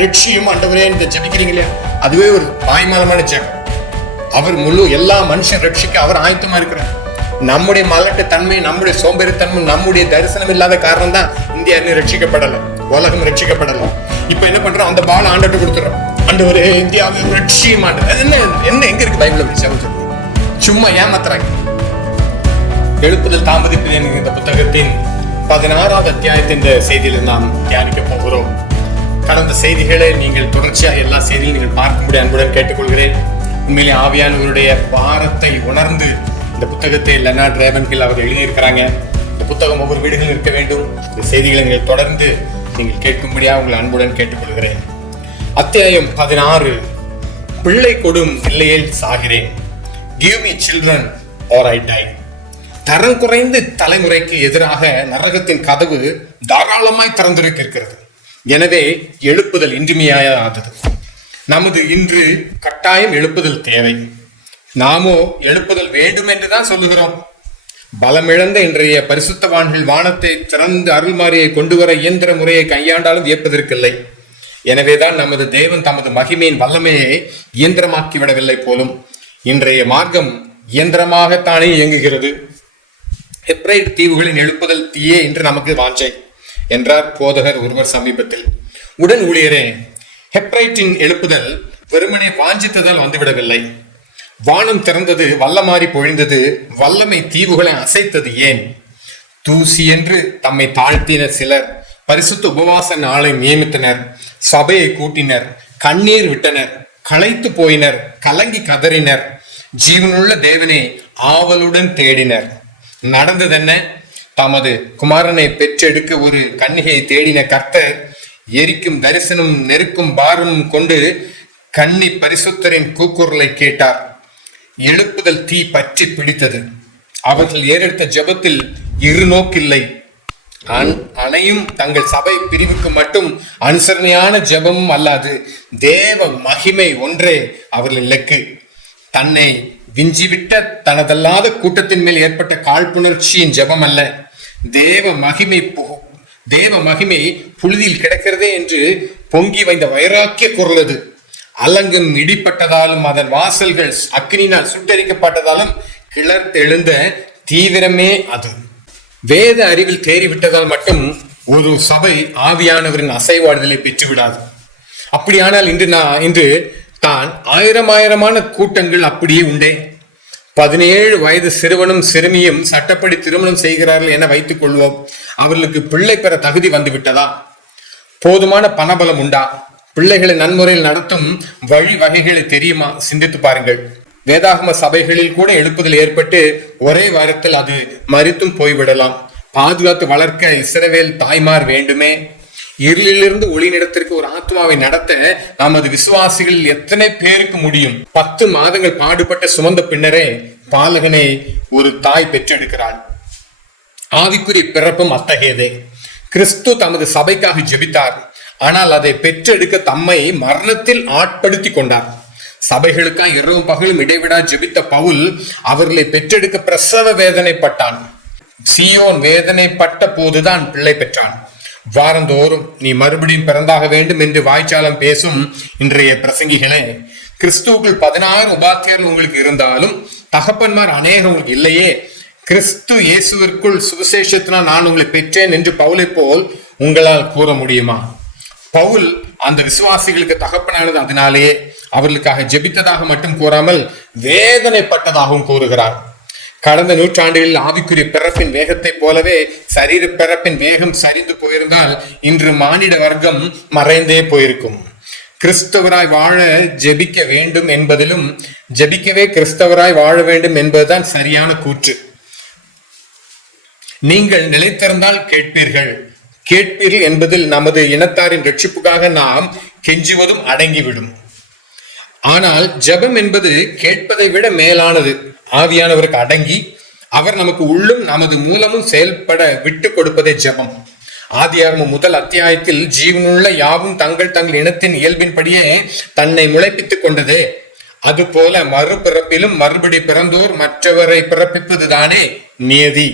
ரட்சியும் ஆண்டவரே இந்த ஜெபிக்கிறீங்களே, அதுவே ஒரு தாய்மானமான ஜெபம். அவர் முழு எல்லா மனுஷன் ரட்சிக்க அவர் ஆயத்தமா இருக்கிறார். நம்முடைய மலட்டு தன்மை, நம்முடைய சோம்பேறித்தன்மை, நம்முடைய தரிசனம் இல்லாத காரணம் தான் இந்தியா இன்னும் ரட்சிக்கப்படலாம், உலகம் ரட்சிக்கப்படலாம். இப்ப என்ன பண்றோம், அந்த பால் ஆண்டவர்கிட்ட கொடுத்துறோம். ஆண்டவரே இந்தியாவை ரட்சியும் ஆண்டவர். என்ன எங்க இருக்கு பைபிள்? சும்மா ஏமாத்துறாங்க. எழுப்புதல் தாமதிப்பது என்கிற இந்த புத்தகத்தின் 16வது அத்தியாயத்தின் செய்தியில நாம் தியானிக்க போகிறோம். கடந்த செய்திகளை நீங்கள் தொடர்ச்சியாக எல்லா செய்தியும் நீங்கள் பார்க்கும்படி அன்புடன் கேட்டுக்கொள்கிறேன். உண்மையிலே ஆவியானவருடைய பாரத்தை உணர்ந்து இந்த புத்தகத்தை லெனார்ட் ரேவன்ஹில் அவர் எழுதியிருக்கிறாங்க. இந்த புத்தகம் ஒவ்வொரு வீடுகளில் இருக்க வேண்டும். இந்த செய்திகளை நீங்கள் தொடர்ந்து நீங்கள் கேட்கும்படியாக உங்களை அன்புடன் கேட்டுக்கொள்கிறேன். அத்தியாயம் 16. பிள்ளை கொடும் இல்லையில் சாகிறேன். Give me children or I die. தரம் குறைந்த தலைமுறைக்கு எதிராக நரகத்தின் கதவு தாராளமாய் திறந்திருக்கிறது. எனவே எழுப்புதல் இன்றியமையாதது. நமது இன்று கட்டாயம் எழுப்புதல் தேவை. நாமோ எழுப்புதல் வேண்டும் என்றுதான் சொல்லுகிறோம். பலமிழந்த இன்றைய பரிசுத்தவான்கள் வானத்தை திறந்து அருள்மாரியை கொண்டு வர இயந்திர முறையை கையாண்டாலும் வியப்பதற்கில்லை. எனவேதான் நமது தேவன் தமது மகிமையின் வல்லமையை இயந்திரமாக்கி விடவில்லை போலும். இன்றைய மார்க்கம் இயந்திரமாகத்தானே இயங்குகிறது. ஹெப்ரைட் தீவுகளின் எழுப்புதல் தீயே என்று நமக்கு வாஞ்சை என்றார் போதகர் ஒருவர் சமீபத்தில். உடன் ஊழியரே, ஹெப்ரைட்டின் எழுப்புதல் வெறுமனே வாஞ்சித்ததால் வந்துவிடவில்லை. வானம் திறந்தது, வல்லமாறி பொழிந்தது, வல்லமை தீவுகளை அசைத்தது ஏன்? தூசி என்று தம்மை தாழ்த்தினர் சிலர், பரிசுத்த உபவாச நாளை நியமித்தனர், சபையை கூட்டினர், கண்ணீர் விட்டனர், களைத்து போயினர், கலங்கி கதறினர், ஜீவனுள்ள தேவனை ஆவலுடன் தேடினர். நடந்ததென்ன? தமது குமாரனை பெற்றெடுக்க ஒரு கன்னிகையை தேடின கர்த்தர் எரிக்கும் தரிசனம் நெருக்கும் பாரம் கொண்டு கன்னி பரிசுத்தரின் கூக்குரலை கேட்டார். எழுப்புதல் தீ பற்றி பிடித்தது. அவர்கள் ஏறெடுத்த ஜெபத்தில் இரு நோக்கில்லை. அனையும் தங்கள் சபை பிரிவுக்கு மட்டும் அனுசரணையான ஜெபமும் அல்லாது தேவ மகிமை ஒன்றே அவர்கள் இலக்கு. தன்னை விஞ்சிவிட்ட தனதல்லாத கூட்டத்தின் மேல் ஏற்பட்ட காழ்ப்புணர்ச்சியின் ஜெபம் அல்ல. தேவ மகிமை புழுதியில் கிடக்கிறதே என்று பொங்கி வைந்த வைராக்கிய குரல் அது. அலங்கும் இடிப்பட்டதாலும் அதன் வாசல்கள் அக்னியினால் சுட்டரிக்கப்பட்டதாலும் கிளர்த்து எழுந்த தீவிரமே அது. வேத அறிவில் தேறிவிட்டதால் மட்டும் ஒரு சபை ஆவியானவரின் அசைவாடுதலை பெற்றுவிடாது. அப்படியானால் இன்று தான் ஆயிரமான கூட்டங்கள் அப்படியே உண்டே. 17 வயது சிறுவனும் சிறுமியும் சட்டப்படி திருமணம் செய்கிறார்கள் என வைத்துக் கொள்வோம். அவர்களுக்கு பிள்ளை பெற தகுதி வந்து விட்டதா? போதுமான பணபலம் உண்டா? பிள்ளைகளை நன்முறையில் நடத்தும் வழி வகைகளை தெரியுமா? சிந்தித்து பாருங்கள். வேதாகம சபைகளில் கூட எழுப்புதல் ஏற்பட்டு ஒரே வாரத்தில் அது மரித்தும் போய்விடலாம். பாதுகாத்து வளர்க்க இஸ்ரவேல் தாய்மார் வேண்டுமே. இருளிலிருந்து ஒளிநிடத்திற்கு ஒரு ஆத்மாவை நடத்த நமது விசுவாசிகளில் எத்தனை பேருக்கு முடியும்? 10 மாதங்கள் பாடுபட்ட சுமந்த பின்னரே பாலகனை ஒரு தாய் பெற்றெடுக்கிறாள். ஆவிக்குரிய பிறப்பும் அத்தகையதே. கிறிஸ்து தமது சபைக்காக ஜெபித்தார். ஆனால் அதை பெற்றெடுக்க தம்மை மரணத்தில் ஆட்படுத்தி கொண்டார். சபைகளுக்காக இரவும் பகலும் இடைவிடா ஜெபித்த பவுல் அவர்களை பெற்றெடுக்க பிரசவ வேதனைப்பட்டான். சீயோன் வேதனைப்பட்ட போதுதான் பிள்ளை பெற்றான். வாரந்தோறும் நீ மறுபடியும் பிறந்தாக வேண்டும் என்று வாய்ச்சாலம் பேசும் இன்றைய பிரசங்கிகளே, கிறிஸ்துவுக்குள் 16 உபாத்தியர்கள் உங்களுக்கு இருந்தாலும் தகப்பன்மார் அநேகம் உங்களுக்கு இல்லையே. கிறிஸ்து இயேசுவிற்குள் சுவிசேஷத்தினால் நான் உங்களை பெற்றேன் என்று பவுலை போல் உங்களால் கூற முடியுமா? பவுல் அந்த விசுவாசிகளுக்கு தகப்பனானது அதனாலேயே அவர்களுக்காக ஜெபித்ததாக மட்டும் கூறாமல் வேதனைப்பட்டதாகவும் கூறுகிறார். கடந்த நூற்றாண்டுகளில் ஆவிக்குரிய பிறப்பின் வேகத்தை போலவே சரீர பிறப்பின் வேகம் சரிந்து போயிருந்தால் இன்று மானிட வர்க்கம் மறைந்தே போயிருக்கும். கிறிஸ்தவராய் வாழ ஜெபிக்க வேண்டும் என்பதிலும் ஜெபிக்கவே கிறிஸ்தவராய் வாழ வேண்டும் என்பதுதான் சரியான கூற்று. நீங்கள் நிலைத்திருந்தால் கேட்பீர்கள் என்பதில் நமது இனத்தாரின் ரட்சிப்புக்காக நாம் கெஞ்சுவதும் அடங்கிவிடும். ஆனால் ஜெபம் என்பது கேட்பதை விட மேலானது. ஆவியானவருக்கு அடங்கி அவர் நமக்கு உள்ளும் நமது மூலமும் செயல்பட விட்டு கொடுப்பதே ஜெபம். ஆதியாகமம் 1 அத்தியாயத்தில் ஜீவனுள்ள யாவும் தங்கள் இனத்தின் இயல்பின்படியே தன்னை முளைப்பித்துக் கொண்டதே. அதுபோல மறுபிறப்பிலும் மறுபடி பிறந்தோர் மற்றவரை பிறப்பிப்பதுதானே நியதி.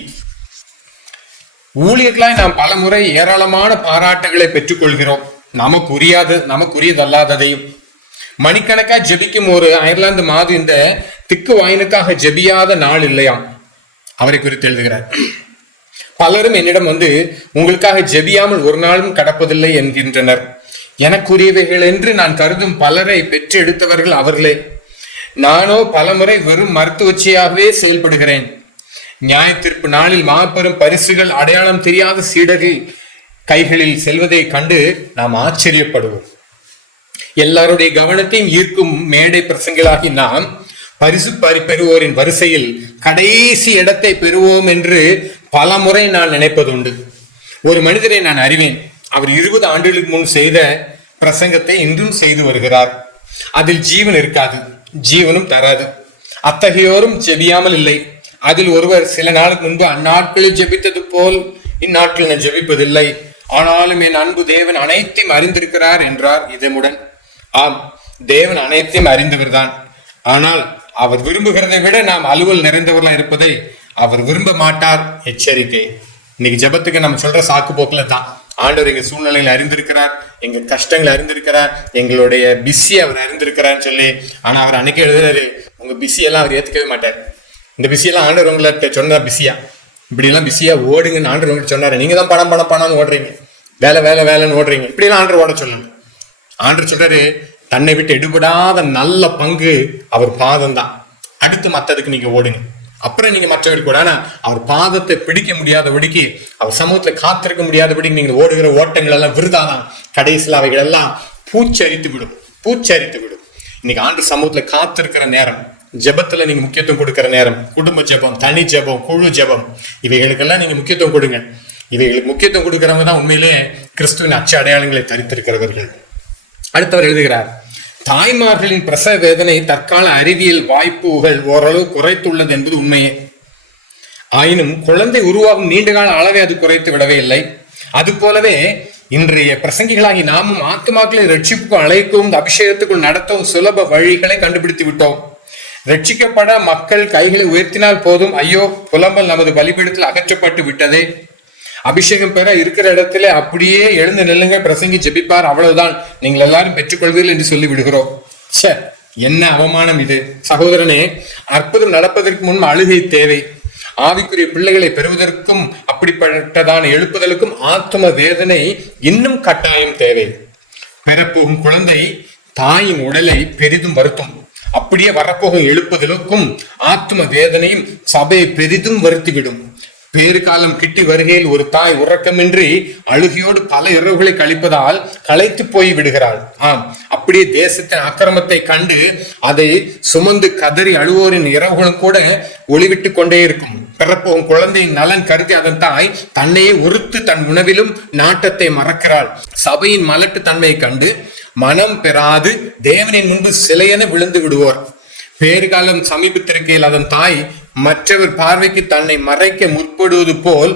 ஊழியர்களாய் நாம் பல முறை ஏராளமான பாராட்டுகளை பெற்றுக் கொள்கிறோம். நமக்குரியதல்லாததையும். மணிக்கணக்கா ஜெபிக்கும் ஒரு அயர்லாந்து மாது இந்த திக்கு வாயினுக்காக ஜெபியாத நாள் இல்லையாம். அவரை குறித்து எழுதுகிறார். பலரும் என்னிடம் வந்து உங்களுக்காக ஜெபியாமல் ஒரு நாளும் கடப்பதில்லை என்கின்றனர். எனக்குரியவைகள் என்று நான் கருதும் பலரை பெற்று எடுத்தவர்கள் அவர்களே. நானோ பலமுறை வெறும் மருத்துவச்சியாகவே செயல்படுகிறேன். நியாயத்தீர்ப்பு நாளில் மாபெரும் பரிசுகள் அடையாளம் தெரியாத சீடர்கள் கைகளில் செல்வதை கண்டு நாம் ஆச்சரியப்படுவோம். எல்லாருடைய கவனத்தையும் ஈர்க்கும் மேடை பிரசங்களாகி நாம் பரிசு பெறுவோரின் வரிசையில் கடைசி இடத்தை பெறுவோம் என்று பல முறை நான் நினைப்பதுண்டு. ஒரு மனிதரை நான் அறிவேன். அவர் 20 ஆண்டுகளுக்கு முன் செய்த பிரசங்கத்தை இன்றும் செய்து வருகிறார். அதில் ஜீவன் இருக்காது, ஜீவனும் தராது. அத்தகையோரும் ஜெபியாமல் இல்லை. அதில் ஒருவர் சில நாளுக்கு முன்பு அந்நாட்களில் ஜெபித்தது போல் இந்நாட்களில் நான் ஜெபிப்பதில்லை, ஆனாலும் என் அன்பு தேவன் அனைத்தையும் அறிந்திருக்கிறார் என்றார் இதமுடன். ஆம், தேவன் அனைத்தையும் அறிந்தவர் தான். ஆனால் அவர் விரும்புகிறதை விட நாம் அலுவல் நிறைந்தவர்களா இருப்பதை அவர் விரும்ப மாட்டார். எச்சரிக்கை. இன்னைக்கு ஜெபத்துக்கு நம்ம சொல்ற சாக்கு போக்குல தான் ஆண்டவர் எங்க சூழ்நிலைகளை அறிந்திருக்கிறார், எங்க கஷ்டங்களை அறிந்திருக்கிறார், எங்களுடைய பிஸி அவர் அறிந்திருக்கிறார்னு சொல்லி. ஆனா அவர் அன்னைக்கு எழுதுறாரு, உங்க பிஸியெல்லாம் அவர் ஏத்துக்கவே மாட்டார். இந்த பிஸியெல்லாம் ஆண்டவர் உங்களை சொன்னா பிஸியா, இப்படி எல்லாம் பிஸியா ஓடுங்கன்னு ஆண்டவர் உங்களுக்கு சொன்னாரு. நீங்க தான் பணம்னு ஓடுறீங்க, வேலைன்னு ஓடுறீங்க. இப்படி எல்லாம் ஆண்டவர் ஓட சொல்லணும். ஆண்டவர் சொல்றாரு, தன்னை விட்டு எடுபடாத நல்ல பங்கு அவர் பாதம் தான். அடுத்து மத்ததுக்கு நீங்க ஓடுங்க, அப்புறம் நீங்க மற்றவருக்கு கூட. ஆனா அவர் பாதத்தை பிடிக்க முடியாதபடிக்கு, அவர் சமூகத்துல காத்திருக்க முடியாதபடிக்கு நீங்க ஓடுகிற ஓட்டங்கள் எல்லாம் விருதாதான். கடைசியில் அவைகள் எல்லாம் பூச்சரித்து விடும். இன்னைக்கு ஆண்டு சமூகத்துல காத்திருக்கிற நேரம், ஜெபத்துல நீங்க முக்கியத்துவம் கொடுக்கிற நேரம், குடும்ப ஜெபம், தனி ஜெபம், குழு ஜெபம், இவைகளுக்கெல்லாம் நீங்க முக்கியத்துவம் கொடுங்க. இவைகளுக்கு முக்கியத்துவம் கொடுக்கிறவங்க தான் உண்மையிலே கிறிஸ்துவின் அச்ச அடையாளங்களை தரித்திருக்கிறவர்கள். அடுத்தவர் எழுதுகிறார், தாய்மார்களின் பிரசவ வேதனை தற்கால அறிவியல் வாய்ப்புகள் ஓரளவு குறைத்துள்ளது என்பது உண்மையே. ஆயினும் குழந்தை உருவாகும் நீண்டகால அளவை அது குறைத்து விடவே இல்லை. அது போலவே இன்றைய பிரசங்கிகளாகி நாமும் ஆத்துமாக்களை ரட்சிப்புக்கும் அழைக்கவும் அபிஷேகத்துக்குள் நடத்தவும் சுலப வழிகளை கண்டுபிடித்து விட்டோம். ரட்சிக்கப்பட மக்கள் கைகளை உயர்த்தினால் போதும், ஐயோ புலம்பல் நமது பலிபீடத்தில் அகற்றப்பட்டு விட்டதே, அபிஷேகம் பெற இருக்கிற இடத்துல அப்படியே எழுந்து நில்லுங்க, பிரசங்கி ஜெபிப்பார், அவ்வளவுதான், நீங்கள் எல்லாரும் பெற்றுக்கொள்வீர்கள் என்று சொல்லி விடுகிறோம். சே, என்ன அவமானம் இது! சகோதரனே, அற்புதம் நடப்பதற்கு முன் அழுகை தேவை. ஆவிக்குரிய பிள்ளைகளை பெறுவதற்கும் அப்படிப்பட்டதான எழுப்புதலுக்கும் ஆத்ம வேதனை இன்னும் கட்டாயம் தேவை. பெறப்போகும் குழந்தை தாயின் உடலை பெரிதும் வருத்தும். அப்படியே வரப்போகும் எழுப்புதலுக்கும் ஆத்ம வேதனையும் சபையை பெரிதும் வருத்திவிடும். பேறு காலம் கிட்டி வருகையில் ஒரு தாய் உறக்கமின்றி அழுகையோடு பல இரவுகளை கழிப்பதால் களைத்து போய் விடுகிறாள். ஆம், அப்படியே தேசத்தின் அக்கிரமத்தை கண்டு அதை சுமந்து கதறி அழுவோரின் இரவுகளும் கூட ஒளிவிட்டு கொண்டே இருக்கும். பிறப்போகும் குழந்தையின் நலன் கருதி அதன் தாய் தன்னையே ஒருத்து தன் உணவிலும் நாட்டத்தை மறக்கிறாள். சபையின் மலட்டு தன்மையை கண்டு மனம் பெறாது தேவனின் முன்பு சிலையென விழுந்து விடுவோர். பேறுகாலம் சமீபத்திருக்கையில் அதன் தாய் மற்றவர் பார்வைக்கு தன்னை மறைக்க முற்படுவது போல்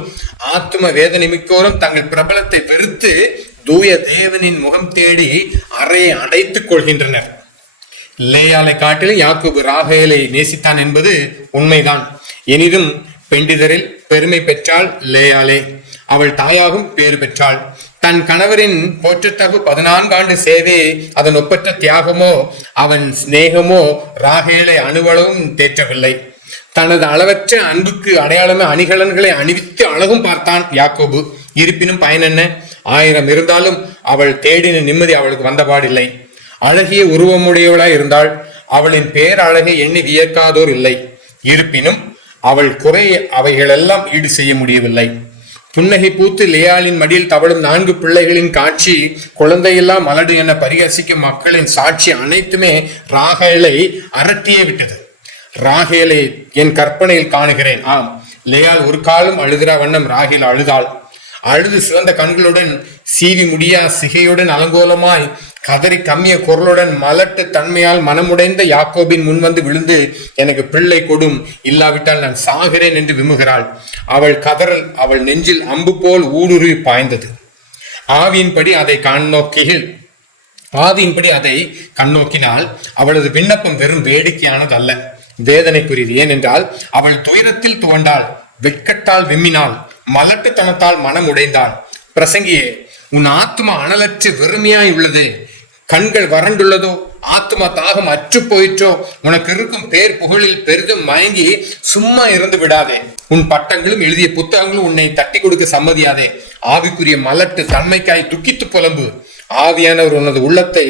ஆத்ம வேதனை மிக்கோரும் தங்கள் பிரபலத்தை வெறுத்து தூய தேவனின் முகம் தேடி அறையை அடைத்துக் கொள்கின்றனர். லேயாலை காட்டிலும் யாக்கோபு ராகேலை நேசித்தான் என்பது உண்மைதான். எனினும் பெண்டிதரில் பெருமை பெற்றாள் லேயாலே. அவள் தாயாகும் பேறு பெற்றாள். தன் கணவரின் போற்றத்தகு 14 ஆண்டு சேவையை அதன் ஒப்பற்ற தியாகமோ அவன் சிநேகமோ ராகேலை அணுவளவும் தேற்றவில்லை. தனது அளவற்ற அன்புக்கு அடையாளமே அணிகலன்களை அணிவித்து அழகும் பார்த்தான் யாக்கோபு. இருப்பினும் பயன் என்ன? 1000 இருந்தாலும் அவள் தேடின நிம்மதி அவளுக்கு வந்தபாடில்லை. அழகிய உருவமுடையவளாய் இருந்தாள். அவளின் பேரழகை எண்ணி வியக்காதோர் இல்லை. இருப்பினும் அவள் குறை அவைகளெல்லாம் ஈடு செய்ய முடியவில்லை. புன்னகை பூத்து லேயாளின் மடியில் தவழும் 4 பிள்ளைகளின் காட்சி, குழந்தையெல்லாம் மலடு என பரிகசிக்கும் மக்களின் சாட்சி அனைத்துமே ராகேலை அரட்டியே விட்டது. ராகேலை என் கற்பனையில் காணுகிறேன். ஆம், லேயாள் ஒரு காலம் அழுகிற வண்ணம் ராகேல் அழுதாள். அழுது சிவந்த கண்களுடன், சீவி முடியா சிகையுடன், அலங்கோலமாய் கதறி கம்மிய குரலுடன், மலட்டு தன்மையால் மனமுடைந்த யாக்கோபின் முன்வந்து விழுந்து, எனக்கு பிள்ளை கொடும், இல்லாவிட்டால் நான் சாகிறேன் என்று விமுகிறாள். அவள் கதறல் அவள் நெஞ்சில் அம்பு போல் ஊடுருவி பாய்ந்தது. ஆவியின்படி அதை கண்ணோக்கினால் அவளது விண்ணப்பம் வெறும் வேடிக்கையானது அல்ல, வேதனைக்குரியது. ஏனென்றால் அவள் துயரத்தில் துவண்டாள், வெட்கத்தால் விம்மினாள், மலட்டுத்தனத்தால் மனம் உடைந்தாள். பிரசங்கியே, உன் ஆத்மா அனலற்று வெறுமையாய் உள்ளது. கண்கள் வறண்டுள்ளதோ, ஆத்மா தாகம் அற்று போயிற்றோ. உனக்கு இருக்கும் பேர் புகழில் பெரிதும் மயங்கி சும்மா இருந்து விடாதே. உன் பட்டங்களும் எழுதிய புத்தகங்களும் உன்னை தட்டி கொடுக்க சம்மதியாதே. ஆவிக்குரிய மலட்டு தன்மைக்காய் துக்கித்து புலம்பு. ஆவியானவர் உனது உள்ளத்தை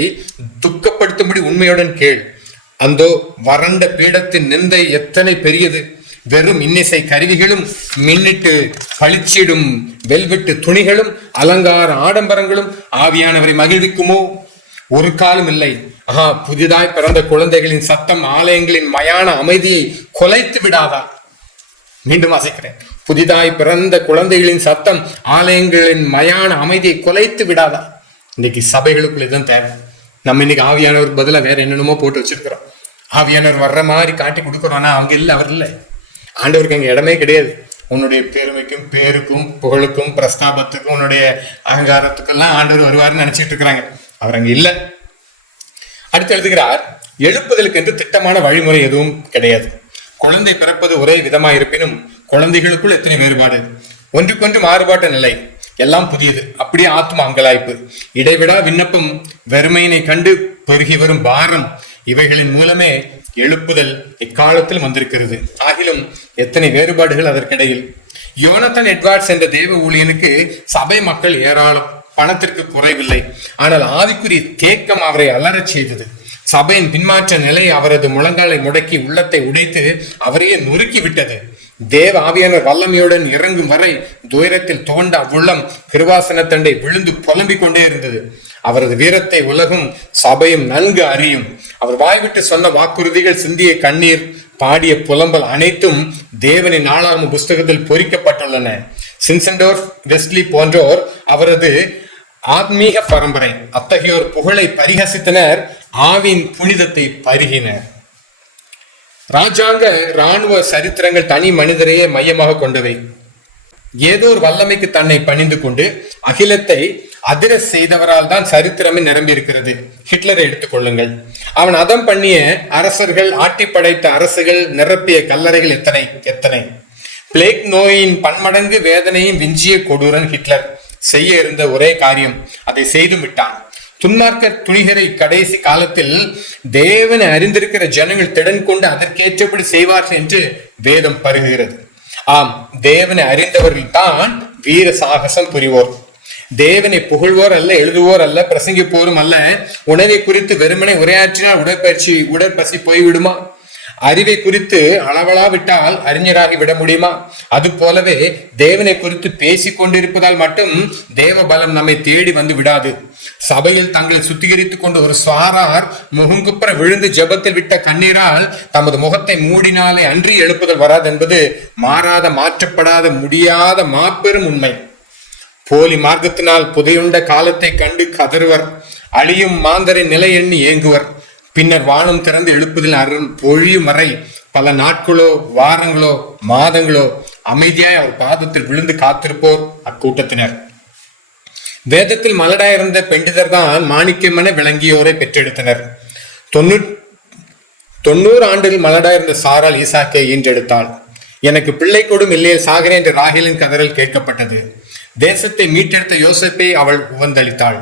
துக்கப்படுத்தும்படி உண்மையுடன் கேள். அந்தோ வறண்ட பீடத்தின் நிந்தை எத்தனை பெரியது. வெறும் இன்னிசை கருவிகளும் மின்னிட்டு பளிச்சிடும் வெல்வெட்டு துணிகளும் அலங்கார ஆடம்பரங்களும் ஆவியானவரை மகிழ்விக்குமோ? ஒரு காலம் இல்லை. புதிதாய் பிறந்த குழந்தைகளின் சத்தம் ஆலயங்களின் மயான அமைதியை கொலைத்து விடாதா? மீண்டும் வாசிக்கிறேன். புதிதாய் பிறந்த குழந்தைகளின் சத்தம் ஆலயங்களின் மயான அமைதியை கொலைத்து விடாதா? இன்னைக்கு சபைகளுக்குள்ள இதுதான் தேவை. நம்ம இன்னைக்கு ஆவியானவர் பதிலா வேற என்னென்னமோ போட்டு வச்சிருக்கிறோம். ஆவியானவர் வர்ற மாதிரி காட்டி கொடுக்குறோம்னா அவங்க இல்லை, அவர் இல்லை. ஆண்டவருக்கு அங்கே இடமே கிடையாது. உன்னுடைய பெருமைக்கும் பேருக்கும் புகழுக்கும் பிரஸ்தாபத்துக்கும் உன்னுடைய அகங்காரத்துக்கெல்லாம் ஆண்டவர் வருவார்னு நினைச்சிட்டு இருக்கிறாங்க. அவர் அங்க இல்லை. அடுத்து எழுதுகிறார், எழுப்புதலுக்கு என்று திட்டமான வழிமுறை எதுவும் கிடையாது. குழந்தை பிறப்பது ஒரே விதமா இருப்பினும் குழந்தைகளுக்குள் எத்தனை வேறுபாடு, ஒன்றுக்கொன்று மாறுபாட்டு நிலை, எல்லாம் புதியது. அப்படியே ஆத்மா அங்கலாய்ப்பு, இடைவிடா விண்ணப்பம், வெறுமையினை கண்டு பெருகி வரும் பாரம், இவைகளின் மூலமே எழுப்புதல் இக்காலத்தில் வந்திருக்கிறது. ஆகிலும் எத்தனை வேறுபாடுகள் அதற்கிடையில். யோனத்தன் எட்வார்ட்ஸ் என்ற தேவ ஊழியனுக்கு சபை மக்கள் ஏராளம், பணத்திற்கு குறைவில்லை. ஆனால் ஆவிக்குரிய தேக்கம் அவரை அலறச் செய்தது. சபையின் பின்மாற்ற நிலை அவரது முழங்காலை முடக்கி உள்ளத்தை உடைத்து அவரையே நொறுக்கி விட்டது. தேவ ஆவியானவர் வல்லமையுடன் இறங்கும் வரை துயரத்தில் தோண்ட அவ்வுள்ளம் கிருபாசனத்தண்டை விழுந்து புலம்பிக் கொண்டே இருந்தது. அவரது வீரத்தை உலகும் சபையும் நன்கு அறியும். அவர் வாய்விட்டு சொன்ன வாக்குறுதிகள், சிந்திய கண்ணீர், பாடிய புலம்பல் அனைத்தும் தேவனின் நாளாகும் புஸ்தகத்தில் பொறிக்கப்பட்டுள்ளன. சின்சென்டோர், வெஸ்லி போன்றோர் அவரது ஆத்மீக பரம்பரை. அத்தகையோர் புகழை பரிகசித்தனர், ஆவின் புனிதத்தை பருகினர். ராஜாங்க இராணுவ சரித்திரங்கள் தனி மனிதரையே மையமாக கொண்டவை. ஏதோ ஒரு வல்லமைக்கு தன்னை பணிந்து கொண்டு அகிலத்தை அதிர செய்தவரால் தான் சரித்திரமே நிரம்பி இருக்கிறது. ஹிட்லரை எடுத்துக் கொள்ளுங்கள். அவன் அதம் பண்ணிய அரசர்கள், ஆட்டி படைத்த அரசுகள், நிரப்பிய கல்லறைகள் எத்தனை எத்தனை. பிளேக் நோயின் பன்மடங்கு வேதனையும் விஞ்சிய கொடூரன் ஹிட்லர். செய்ய இருந்த ஒரே காரியம், அதை செய்து விட்டான். துன்மார்க்க துணிகரை கடைசி காலத்தில் தேவனை அறிந்திருக்கிற ஜனங்கள் திடன் கொண்டு அதற்கேற்றபடி செய்வார்கள் என்று வேதம் பருகுகிறது. ஆம், தேவனை அறிந்தவர்கள் தான் வீர சாகசம் புரிவோர். தேவனை புகழ்வோர் அல்ல, எழுதுவோர் அல்ல, பிரசங்கிப்போரும் அல்ல. உணவை குறித்து வெறுமனை உரையாற்றினால் உடற்பசி போய்விடுமா? அறிவை குறித்து அளவலா விட்டால் அறிஞராகி விட முடியுமா? அது போலவே தேவனை குறித்து பேசிக் கொண்டிருப்பதால் மட்டும் தேவ பலம் நம்மை தேடி வந்து விடாது. சபையில் தங்களை சுத்திகரித்துக் கொண்டு ஒரு சாரார் முகங்குப்புற விழுந்து ஜெபத்தில் விட்ட கண்ணீரால் தமது முகத்தை மூடினாலே அன்றி எழுப்புதல் வராது என்பது மாறாத, மாற்றப்படாத, முடியாத மாபெரும் உண்மை. போலி மார்க்கத்தினால் புதையுண்ட காலத்தை கண்டு கதறுவர். அழியும் மாந்தரின் நிலை எண்ணி ஏங்குவர். பின்னர் வானம் திறந்து எழுப்புதல் அருள் பொழியும் வரை பல நாட்களோ வாரங்களோ மாதங்களோ அமைதியாய் அவர் பாதத்தில் விழுந்து காத்திருப்போர் அக்கூட்டத்தினர். வேதத்தில் மலடாயிருந்த பெண்டிதர் தான் மாணிக்கமென விளங்கியோரை பெற்றெடுத்தனர். 90 ஆண்டுகள் மலடாயிருந்த சாரால் ஈசாக்கை ஈன்றெடுத்தாள். எனக்கு பிள்ளை கொடும் இல்லையில் சாகிறேன் என்று ராகேலின் கதறல் கேட்கப்பட்டது. தேசத்தை மீட்டெடுத்த யோசேப்பை அவள் உவந்தளித்தாள்.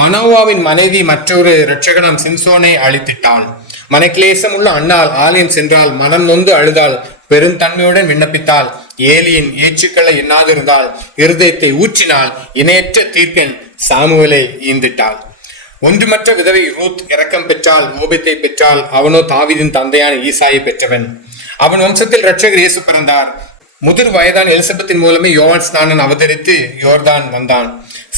மனோவாவின் மனைவி மற்றொரு இரட்சகனாம் சிம்சோனை அழித்திட்டாள். மனக்லேசம் உள்ள அன்னாள் ஆலயம் சென்றால், மனம் நொந்து அழுதாள், பெருந்தன்மையுடன் விண்ணப்பித்தாள். ஏலியின் ஏச்சுக்களை எண்ணாதிருந்தாள், இருதயத்தை ஊற்றினாள். இணையற்ற தீர்க்கன் சாமுவேலை ஈந்திட்டாள். ஒன்றுமற்ற விதவை ரூத் இரக்கம் பெற்றாள், ஓபத்தை பெற்றாள். அவனோ தாவீதின் தந்தையான ஈசாயை பெற்றவன். அவன் வம்சத்தில் இரட்சகர் இயேசு பிறந்தார். முதிர் வயதான எலிசபெத்தின் மூலமே யோவான் ஸ்நானன் அவதரித்து யோர்தான் வந்தான்.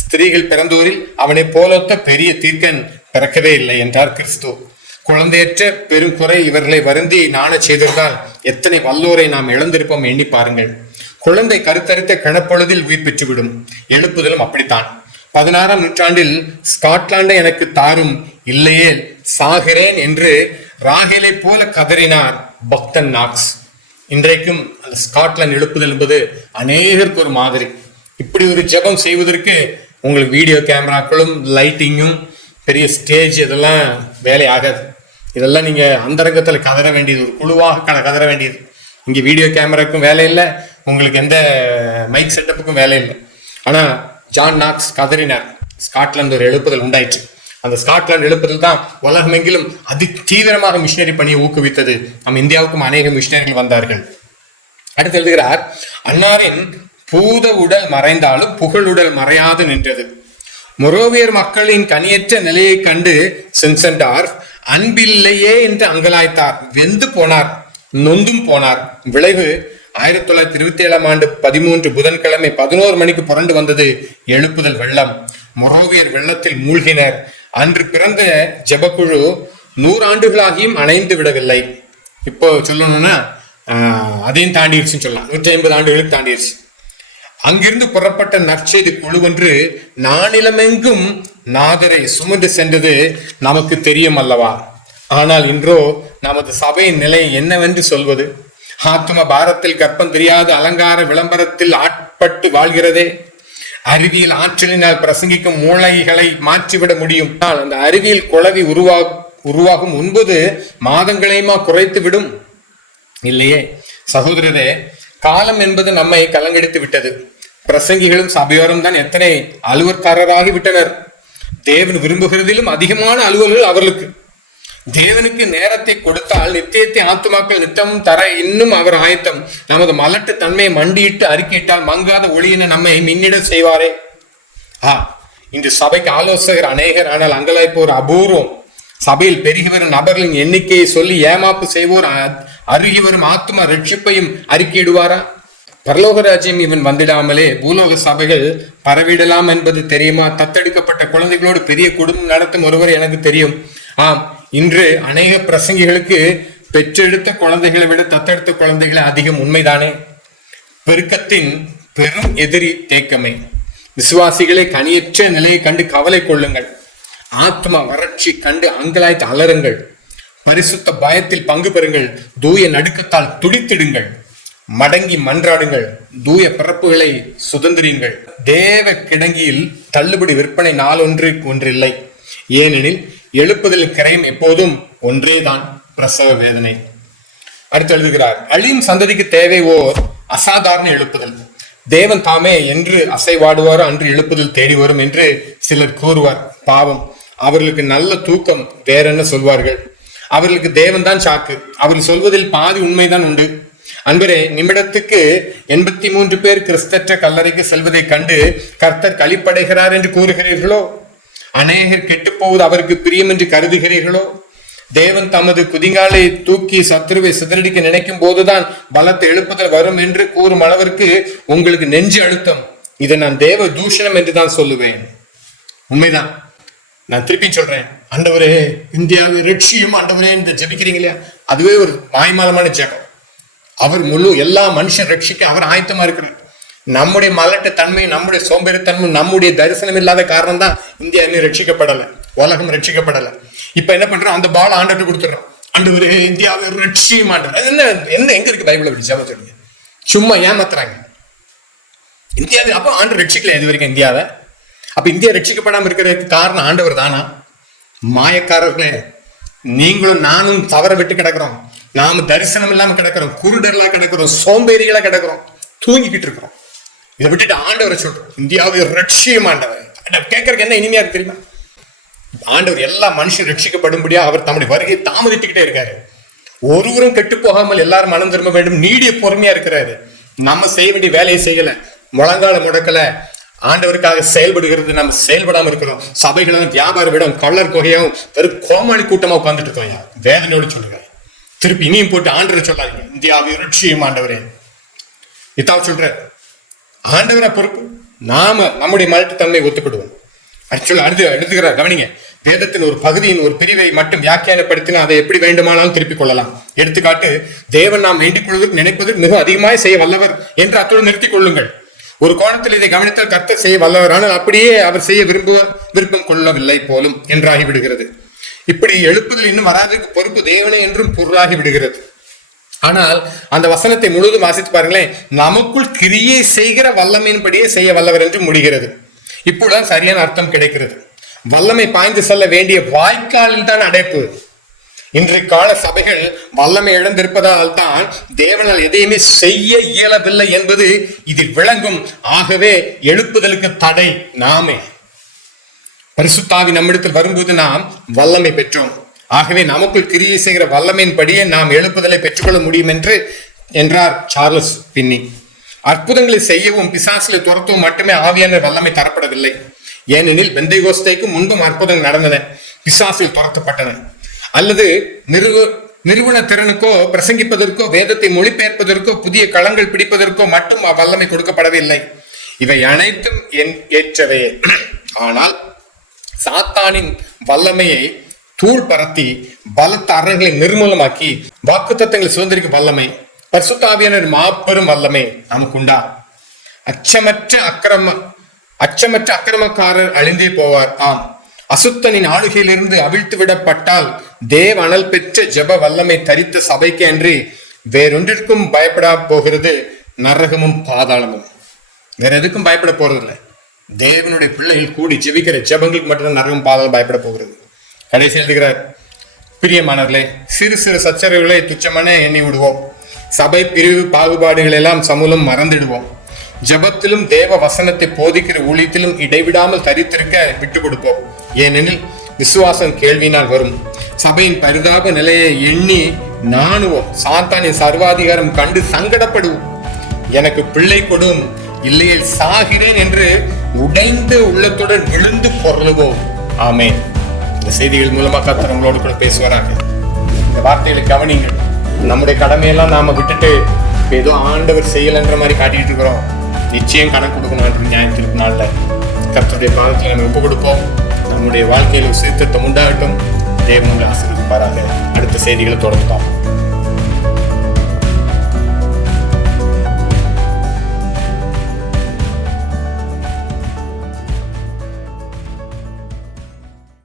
ஸ்திரீகள் பிறந்தோரில் அவனை போலொத்த பெரிய தீர்க்கன் பிறக்கவே இல்லை என்றார் கிறிஸ்து. குழந்தையற்ற பெரும் குறை இவர்களை வருந்தி நாண செய்திருந்தால் எத்தனை வல்லோரை நாம் இழந்திருப்போம் எண்ணி பாருங்கள். குழந்தை கருத்தரித்த கணப்பொழுதில் உயிர் பெற்றுவிடும். எழுப்புதலும் அப்படித்தான். 16ஆம் நூற்றாண்டில் ஸ்காட்லாண்டை எனக்கு தாரும், இல்லையே சாகிறேன் என்று ராகேலை போல கதறினார் பக்தன் நாக்ஸ். இன்றைக்கும் அந்த ஸ்காட்லாந்து எழுப்புதல் என்பது அநேகருக்கு ஒரு மாதிரி. இப்படி ஒரு ஜெபம் செய்வதற்கு உங்களுக்கு வீடியோ கேமராக்களும் லைட்டிங்கும் பெரிய ஸ்டேஜ் இதெல்லாம் வேலை ஆகாது. இதெல்லாம் நீங்க அந்தரங்கத்தில் கதற வேண்டியது, ஒரு குழுவாக கதற வேண்டியது. இங்க வீடியோ கேமராக்கும் வேலை இல்லை, உங்களுக்கு எந்த மைக் செட்டப்புக்கும் வேலை இல்லை. ஆனா ஜான் நாக்ஸ் கதறினார். ஸ்காட்லாந்து ஒரு எழுப்புதல் உண்டாயிற்று. அந்த ஸ்காட்லாந்து எழுப்புதல் தான் உலகமெங்கிலும் அதி தீவிரமாக மிஷினரி பணியை ஊக்குவித்தது. நம் இந்தியாவுக்கும் அநேக மிஷினரிகள் வந்தார்கள். அடுத்து எழுதுகிறார், அன்னாரின் பூத உடல் மறைந்தாலும் புகழுடல் மறையாது நின்றது. மொரோவியர் மக்களின் கனியற்ற நிலையை கண்டு சென்சென்டார்ஃப் அன்பில்லையே என்று அங்கலாய்த்தார். வெந்து போனார், நொந்தும் போனார். விளைவு 1927 ஆண்டு 13 புதன்கிழமை 11 மணிக்கு புரண்டு வந்தது எழுப்புதல் வெள்ளம். மொரோவியர் வெள்ளத்தில் மூழ்கினர். அன்று பிறந்த ஜெபக்குழு 100 ஆண்டுகளாகியும் அணைந்து விடவில்லை. இப்போ சொல்லணும்னா அதையும் தாண்டிடுச்சுன்னு சொல்லலாம். 150 ஆண்டுகளுக்கு தாண்டிடுச்சு. அங்கிருந்து புறப்பட்ட நற்செய்தி குழு ஒன்று நானிலமெங்கும் நாதரை சுமந்து சென்றது நமக்கு தெரியும் அல்லவா? ஆனால் இன்றோ நமது சபையின் நிலை என்னவென்று சொல்வது? ஆத்ம பாரத்தில் கற்பம் தெரியாத அலங்கார விளம்பரத்தில் ஆட்பட்டு வாழ்கிறதே. அறிவியல் ஆற்றலினால் பிரசங்கிக்கும் மூளைகளை மாற்றிவிட முடியும். அந்த அறிவியல் குழவி உருவாகும் 9 மாதங்களையுமா குறைத்து விடும்? இல்லையே சகோதரரே, காலம் என்பது நம்மை கலங்கெடுத்து விட்டது. பிரசங்கிகளும் சபையோரும் தான் எத்தனை அலுவற்காரராகி விட்டனர். தேவன் விரும்புகிறதிலும் அதிகமான அலுவல்கள் அவர்களுக்கு. தேவனுக்கு நேரத்தை கொடுத்தால் நித்தியத்தை ஆத்துமாக்கள் நித்தமும் தர இன்னும் அவர் ஆயத்தம். நமது மலட்டு தன்மையை மண்டியிட்டு அறிக்கையிட்டால் மங்காத ஒளியின நம்மை மின்னிட செய்வாரே. இன்று சபைக்கு ஆலோசகர் அநேகர், ஆனால் அங்கலாய்ப்போர் அபூர்வம். சபையில் பெருகி வரும் நபர்களின் எண்ணிக்கையை சொல்லி ஏமாப்பு செய்வோர் அருகி வரும் ஆத்மா ரட்சிப்பையும் அறிக்கையிடுவாரா? பரலோக ராஜ்யம் இவன் வந்திடாமலே பூலோக சபைகள் பரவிடலாம் என்பது தெரியுமா? தத்தெடுக்கப்பட்ட குழந்தைகளோடு பெரிய குடும்பம் நடத்தும் ஒருவர் எனக்கு தெரியும். ஆம், இன்று அநேக பிரசங்கிகளுக்கு பெற்றெடுத்த குழந்தைகளை விட தத்தெடுத்த குழந்தைகளை அதிகம். உண்மைதானே? பெருக்கத்தின் பெரும் எதிரி தேக்கமே. விசுவாசிகளை கனியற்ற நிலையை கண்டு கவலை கொள்ளுங்கள். ஆத்மா வறட்சி கண்டு அங்கலாய்த்து அலறுங்கள். பரிசுத்த பயத்தில் பங்கு பெறுங்கள். தூய நடுக்கத்தால் துடித்திடுங்கள். மடங்கி மன்றாடுங்கள். தூய பிறப்புகளை சுதந்திரியுங்கள். தேவ கிடங்கியில் தள்ளுபடி விற்பனை ஒன்றில்லை. ஏனெனில் எழுப்புதல் கிரயம் எப்போதும் ஒன்றேதான், பிரசவ வேதனை. அடுத்து எழுதுகிறார், அழியும் சந்ததிக்கு தேவை ஓர் அசாதாரண எழுப்புதல். தேவன் தாமே என்று அசைவாடுவாரோ அன்று எழுப்புதல் தேடி வரும் என்று சிலர் கூறுவார். பாவம், அவர்களுக்கு நல்ல தூக்கம் வேற என்ன சொல்வார்கள்? அவர்களுக்கு தேவன் தான் சாக்கு. அவர்கள் சொல்வதில் பாதி உண்மைதான் உண்டு. அன்பரே, நிமிடத்துக்கு 83 பேர் கிறிஸ்தற்ற கல்லறைக்கு செல்வதை கண்டு கர்த்தர் களிப்படைகிறார் என்று கூறுகிறீர்களோ? அநேகர் கெட்டு போவது அவருக்கு பிரியம் என்று கருதுகிறீர்களோ? தேவன் தமது குதிங்காலை தூக்கி சத்துருவை சிதறடிக்க நினைக்கும் போதுதான் பலத்தை எழுப்புதல் வரும் என்று கூறும் அளவிற்கு உங்களுக்கு நெஞ்சு அழுத்தம். இதை நான் தேவ தூஷணம் என்று தான் சொல்லுவேன். உண்மைதான். நான் திருப்பி சொல்றேன், ஆண்டவரே இந்தியாவை ரட்சியும் ஆண்டவரே என்று ஜெபிக்கிறீங்க இல்லையா, அதுவே ஒரு மாய்மாலமான ஜெபம். அவர் முழு எல்லா மனுஷன் ரட்சிக்க அவர் ஆயத்தமா இருக்கிறார். நம்முடைய மலட்டு தன்மை, நம்முடைய சோம்பேறித்தன்மை, நம்முடைய தரிசனம் இல்லாத காரணம் தான் இந்தியா இன்னும் ரட்சிக்கப்படலை, உலகம் ரட்சிக்கப்படலை. இப்ப என்ன பண்றோம், அந்த பால் ஆண்டவர்கிட்ட கொடுத்துடுறோம். ஆண்டவரே இந்தியாவை ரட்சியும் ஆண்டவர். என்ன எங்க இருக்கு பைபிள் அப்படி ஜெபம் சொல்லுங்க? சும்மா ஏமாத்துறாங்க. இந்தியாவை அப்போ ஆண்டு ரட்சிக்கல இது வரைக்கும் இந்தியாவை. அப்ப இந்தியா ரட்சிக்கப்படாம இருக்கிறதுக்கு காரணம் ஆண்டவர் தானா? மாயக்காரர்களே, நீங்களும் நானும் தவற விட்டு கிடக்கிறோம். நாம தரிசனம் இல்லாம கிடக்கிறோம், குருடர்களா கிடக்கிறோம், சோம்பேறிகளா கிடக்கிறோம், தூங்கிக்கிட்டு இருக்கிறோம். இதை விட்டுட்டு ஆண்டவரை சொல்றோம், இந்தியாவை ரட்சியும் ஆண்டவர். கேட்கறதுக்கு என்ன இனிமையா இருக்கு தெரியுமா? ஆண்டவர் எல்லா மனுஷன் ரட்சிக்கப்படும்படியா அவர் தம்முடைய வருகையை தாமதித்துக்கிட்டே இருக்காரு. ஒருவரும் கெட்டு போகாமல் எல்லாரும் மனம் திரும்ப வேண்டும், நீடிய பொறுமையா இருக்கிறாரு. நம்ம செய்ய வேண்டிய வேலையை செய்யல, முழங்கால முடக்கல, ஆண்டவருக்காக செயல்படுகிறது நம்ம செயல்படாம இருக்கிறோம். சபைகளும் வியாபார விடம் கள்ளர் கொகையும் வெறும் கோமாளி கூட்டமா உட்கார்ந்துட்டு இருக்கோம். வேதனையோடு சொல்றேன். திருப்பி இனியும் போட்டு ஆண்டவரை சொல்லாதீங்க, இந்தியாவை ரட்சியும் ஆண்டவரே. இதான் சொல்ற, ஆண்டவரை பொறுப்பு. நாம நம்முடைய மலட்டுத்தன்மை ஒத்துக்கிடுவோம். அடுத்து எடுத்துக்கிறார். கவனிங்க, வேதத்தின் ஒரு பகுதியின் ஒரு பிரிவை மட்டும் வியாக்கியானப்படுத்தினா அதை எப்படி வேண்டுமானாலும் திருப்பிக் கொள்ளலாம். எடுத்துக்காட்டு, தேவன் நாம் வேண்டிக் கொள்வதற்கு நினைப்பதற்கு மிக அதிகமாக செய்ய வல்லவர் என்று அத்துடன் நிறுத்திக் கொள்ளுங்கள். ஒரு கோணத்தில் இதை கவனித்தால் கர்த்தர் செய்ய வல்லவர், ஆனால் அப்படியே அவர் செய்ய விருப்பம் கொள்ளவில்லை போலும் என்றாகி விடுகிறது. இப்படி எழுப்புதல் இன்னும் வராததுக்கு பொறுப்பு தேவனே என்றும் பொருளாகி விடுகிறது. ஆனால் அந்த வசனத்தை முழுவதும் வாசித்து பாருங்களேன், நமக்குள் கிரியை செய்கிற வல்லமையின்படியே செய்ய வல்லவர் என்று முடிகிறது. இப்போதான் சரியான அர்த்தம் கிடைக்கிறது. வல்லமை பாய்ந்து செல்ல வேண்டிய வாய்க்காலில் தான் அடைப்பு. இன்றைய கால சபைகள் வல்லமை இழந்திருப்பதால் தான் தேவனால் எதையுமே செய்ய இயலவில்லை என்பது இதில் விளங்கும். ஆகவே எழுப்புதலுக்கு தடை நாமே. பரிசுத்தாவி நம்மிடத்தில் வரும்போது நாம் வல்லமை பெற்றோம். ஆகவே நமக்குள் கிரியை செய்கிற வல்லமையின்படியே நாம் எழுப்புதலை பெற்றுக்கொள்ள முடியும் என்றார் சார்லஸ் பின்னி. அற்புதங்களை செய்யவும் பிசாசுகளை துரத்தவும் மட்டுமே ஆவியான வல்லமை தரப்படவில்லை. ஏனெனில் பெந்தைகோஸ்தைக்கு முன்பும் அற்புதங்கள் நடந்தன, பிசாசில் துரத்தப்பட்டன. அல்லது நிறுவன திறனுக்கோ பிரசங்கிப்பதற்கோ வேதத்தை மொழிபெயர்ப்பதற்கோ புதிய களங்கள் பிடிப்பதற்கோ மட்டும் அவ்வல்லமை கொடுக்கப்படவில்லை. இவை அனைத்தும் ஏற்றவே. ஆனால் சாத்தானின் வல்லமையை தூள் பரத்தி பலத்த அறங்களை நிர்மூலமாக்கி வாக்குத்தத்தங்களை சுதந்திரிக்கும் வல்லமை, பரிசுத்த ஆவியானவர் மாபெரும் வல்லமை நமக்கு உண்டா. அச்சமற்ற அக்கிரமக்காரர் அழிந்தே போவார். ஆம், அசுத்தனின் ஆளுகையிலிருந்து அவிழ்த்து விடப்பட்டால் தேவ அனல் பெற்ற ஜெப வல்லமை தரித்த சபைக்கு அன்றி வேறொன்றிற்கும் பயப்படா போகிறது நரகமும் பாதாளமும். வேற எதுக்கும் பயப்பட போறது இல்லை. தேவனுடைய பிள்ளைகள் கூடி ஜெபிக்கிற ஜெபங்களுக்கு மட்டும்தான் நரகம் பாதாளம் பயப்பட போகிறது. கடைசி எழுதுகிறார், பிரியமானவர்களே, சிறு சிறு சச்சரவுகளை துச்சமான எண்ணி விடுவோம். சபை பிரிவு பாகுபாடுகள் எல்லாம் சமூலம் மறந்துடுவோம். ஜபத்திலும் தேவ வசனத்தை போதிக்கிற ஊழியத்திலும் இடைவிடாமல் தரித்திருக்க விட்டு கொடுப்போம். ஏனெனில் விசுவாசம் கேள்வினால் வரும். சபையின் பரிதாப நிலையை எண்ணி நாணுவோம். சாத்தானின் சர்வாதிகாரம் கண்டு சங்கடப்படுவோம். எனக்கு பிள்ளை கொடும், இல்லையே சாகிறேன் என்று உடைந்த உள்ளத்துடன் விழுந்து பொருளுவோம். ஆமென். இந்த செய்திகள் மூலமா கர்த்தர் உங்களோடு கூட பேசுவாராங்க. இந்த வார்த்தைகளை கவனிங்கள். நம்முடைய கடமையெல்லாம் நாம விட்டுட்டு ஏதோ ஆண்டவர் செய்யலன்ற மாதிரி காட்டிட்டு இருக்கிறோம். நிச்சயம் கணக்கு கொடுக்கணும். நியாயத்திற்கு நாள்ல கர்த்தருடைய பாதத்தில் நம்ம ஒப்பு கொடுப்போம். நம்முடைய வாழ்க்கையில சீர்திருத்தம் உண்டாகட்டும். தேவன் உங்களை ஆசீர்வதிப்பாராக. அடுத்த செய்திகளை தொடர்ந்தோம்.